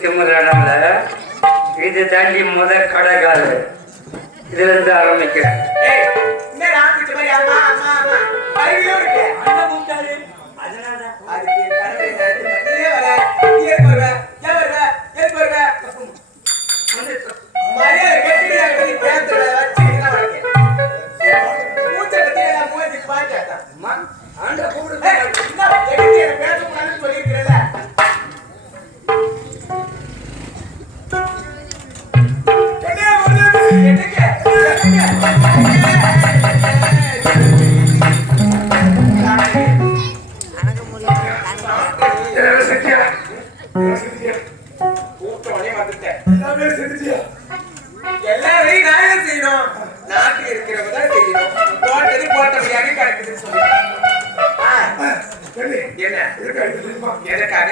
திமுறடால இது தாண்டி முத கடைக்காரு இதுல இருந்து ஆரம்பிக்கிறேன் உடனே வந்துட்டேன். எல்லாரையும் என்ன செய்யணும்? நாட்டில் இருக்கிறவங்க தான் செய்யணும். போட்டது போட்டபடியாக கிடக்குதுன்னு சொல்லி. என்ன? எதற்காக?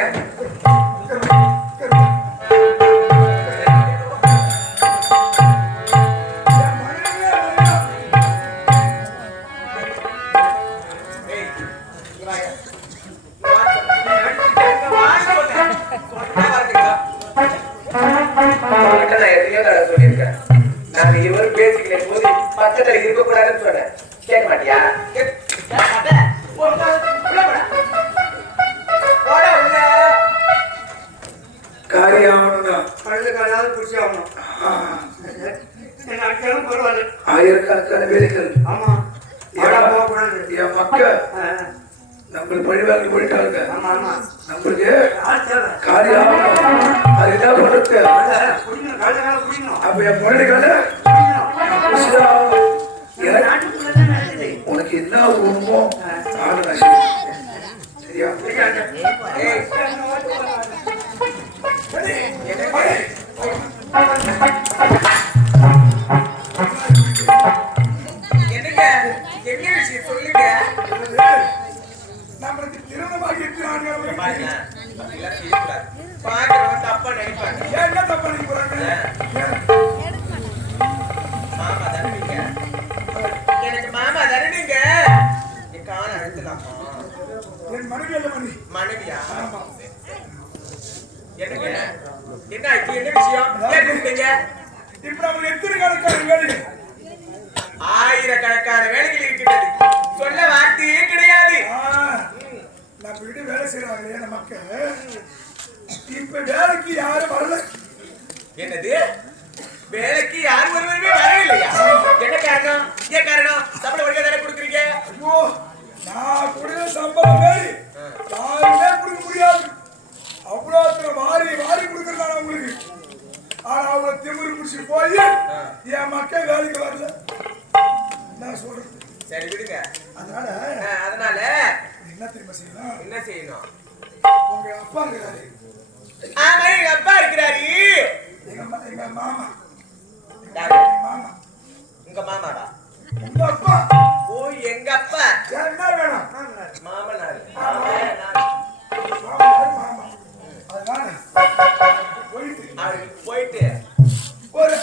ஆமா நம்மளுக்கு யார் தேவை. காரியாகணும் அது என்ன பண்றது அப்ப என் உனக்கு என்ன நானும். சரியா? ஆயிரக்கணக்கான வேலைகள் இருக்கிறது சொல்ல வார்த்தையே கிடையாது. நம்ம வீடு வேலை செய்யறாங்களே நம்ம மக்கள் இப்ப வேலைக்கு யாரும் வரல. என்னது? ஆமா எங்க அப்பா இருக்கிறாரு. எங்க மாமா உங்க மாமாடா உங்க அப்பா. ஓ எங்க அப்பா? என்ன வேணும். மாமனார். மாமா. மாமா. அதனால போயிட்டு அவருக்கு போயிட்டு. ஒரு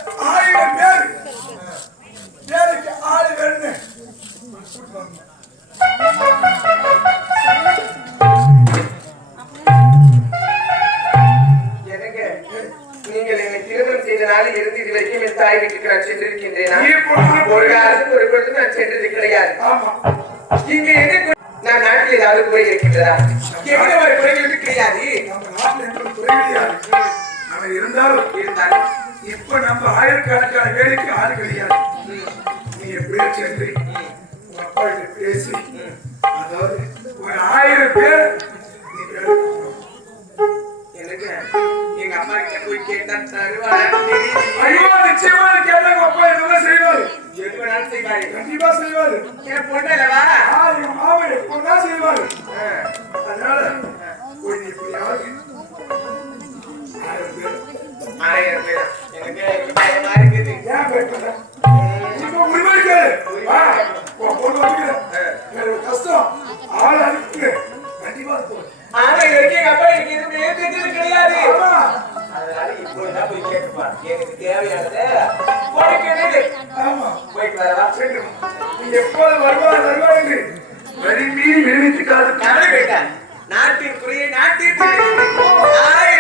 தாய் வீட்டுக்கு நான் சென்றிருக்கின்றேனா? ஒரு காலத்துக்கு ஒரு பொழுது நான் சென்றது கிடையாது. இங்க என்ன நான் நாட்டில் ஏதாவது குறை இருக்கின்றதா? எந்த ஒரு குறைகளும் கிடையாது. இருந்தாலும் இருந்தாலும். இப்ப நம்ம ஆயிரக்கணக்கான வேலைக்கு ஆள் கிடையாது. நீ எப்படியோ சென்று உங்க அப்பா பேசி அதாவது ஒரு ஆயிரம் பேர் அம்மா கிட்ட போய் கேட்டா தருவாரான்னு தெரியல. ஐயோ நிச்சயமா கேட்டாங்க அப்பா என்ன செய்வாரு எது வேணாலும் செய்வாரு. கண்டிப்பா செய்வாரு என் பொண்ணு? ஆ, எங்க மாமா எப்பதான் செய்வாரு. அதனால நீ எப்படியாவது ஆயிரம் பேர். எனக்கு பயமா இருக்குது. ஏன் பயப்படுற? இப்ப உரிமை கேளு. வா, உன் பொண்ணு ஒரு கஷ்டம். ஆள் அனுப்புங்க. கண்டிப்பா இது வரைக்கும் எங்க அப்பா எனக்கு எதுவுமே செஞ்சது கிடையாது. ஆமா. எனக்கு தேவையானது உனக்கு என்னது? போயிட்டு வரவா? நீ எப்போது வருவாய், வருவாய் என்று விரும்பி விரும்பித்துக்காது. கவலை வேண்டாம். நாட்டின் குறையை நாட்டிற்கு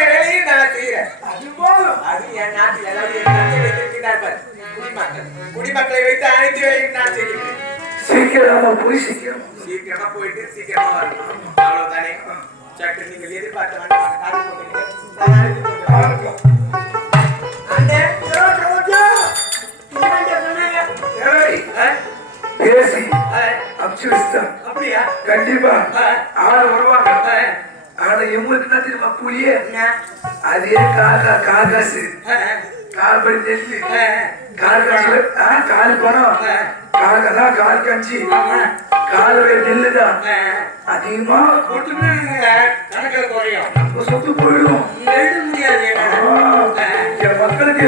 வேலையும் நான் செய்யறேன் அது போதும் அது என் நாட்டில் அதாவது என் வைத்திருக்கிறார் குடிமக்கள் குடிமக்களை வைத்து அனைத்து வேலையும் நான் செய்கிறேன் சீக்கிரமா போய் சீக்கிரம் சீக்கிரமா போயிட்டு சீக்கிரமா வரணும் அவ்வளவுதானே சட்டு நீங்கள் எதிர்பார்த்த வேண்டாம் அந்த போட்டு ஆ? பேசி? அமுச்சு வச்சுட்டான் அப்படியா கண்டிப்பா? ஆள் வருவாங்க? ஆனா எங்களுக்கு என்ன தெரியுமா புளியே? அதே காக்கா காக்காசு? கால் படி நெல்லு? கால் காசு கால் பணம்? காக்கெல்லாம் கால் கஞ்சி. கால் வயிறு நெல்லுதான் ஆ? அதிகமா நம்ம சொத்து போயிடும் மக்களுக்கு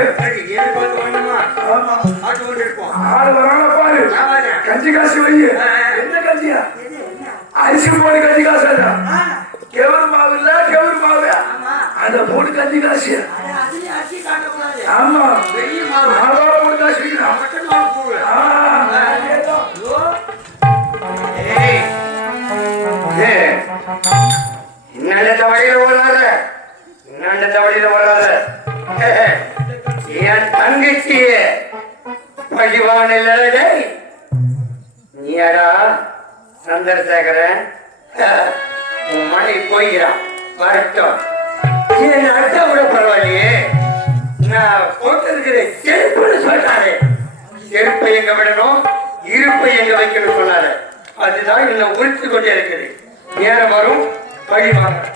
ஆள் வராங்க பாரு. கஞ்சி காசு வை என்ன கஞ்சியா? அரிசி போடு கஞ்சி காசு கெவுரு மாவு இல்ல கெவுரு மாவு. அத போட்டு கஞ்சி காசு என் தங்கச்சிய பழிவான இல்லடே சந்திரசேகரன். உன் மனை போய்கிறான். வரட்டும். என் அட்டை விட பரவாயில்லையே? நான் போட்டிருக்கிற செருப்புன்னு சொல்றாரு செருப்பை எங்க விடணும்? இருப்பை எங்க வைக்கணும் சொன்னாரு. அதுதான் என்ன உரித்து கொண்டே இருக்குது நேரம் வரும். வழி வாங்க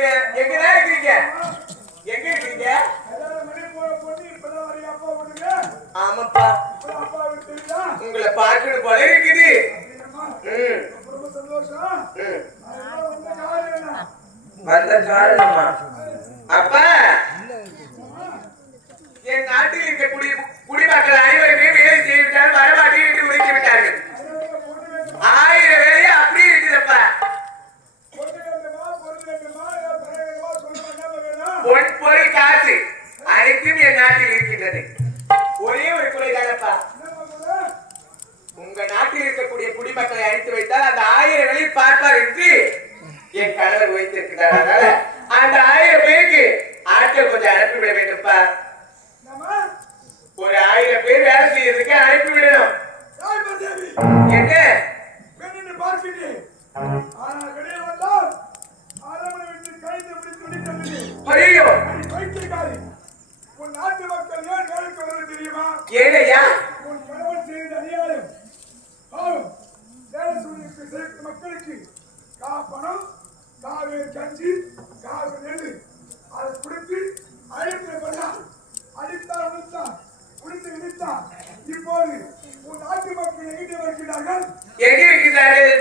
தப்பா வந்திருக்கிறேன் எங்கதான் இருக்கிறீங்க? எங்க இருக்கீங்க ஆமாப்பா. உங்களை பார்க்கணும் போல இருக்குது. வந்த காரணமா என் நாட்டில் இருக்கக்கூடிய குடிமக்கள் நாட்டில் இருக்கின்றது. ஒரே ஒரு குறைதானப்பா உங்க நாட்டில் இருக்கக்கூடிய குடிமக்களை அழைத்து வைத்தால் அந்த ஆயிரம் வேலையை பார்ப்பார் என்று என் கணவர் வைத்திருக்கிறார் அதனால அந்த ஆயிரம் பேருக்கு ஆட்கள் கொஞ்சம் அனுப்பிவிட வேண்டும்ப்பா. ஒரு ஆயிரம் பேர் வேலை செய்யறதுக்கு அனுப்பி விடணும் என்ன சேர்த்த கா பணம் காவேரி கஞ்சி காவேரி நெல் அதை குடித்து அழைத்து பண்ணார் அடித்தார் உடித்தார் குடித்து இடித்தார். இப்போது உன் நாட்டு மக்கள் எங்கிட்ட வருகிறார்கள்? எங்கே இருக்கிறார்கள்?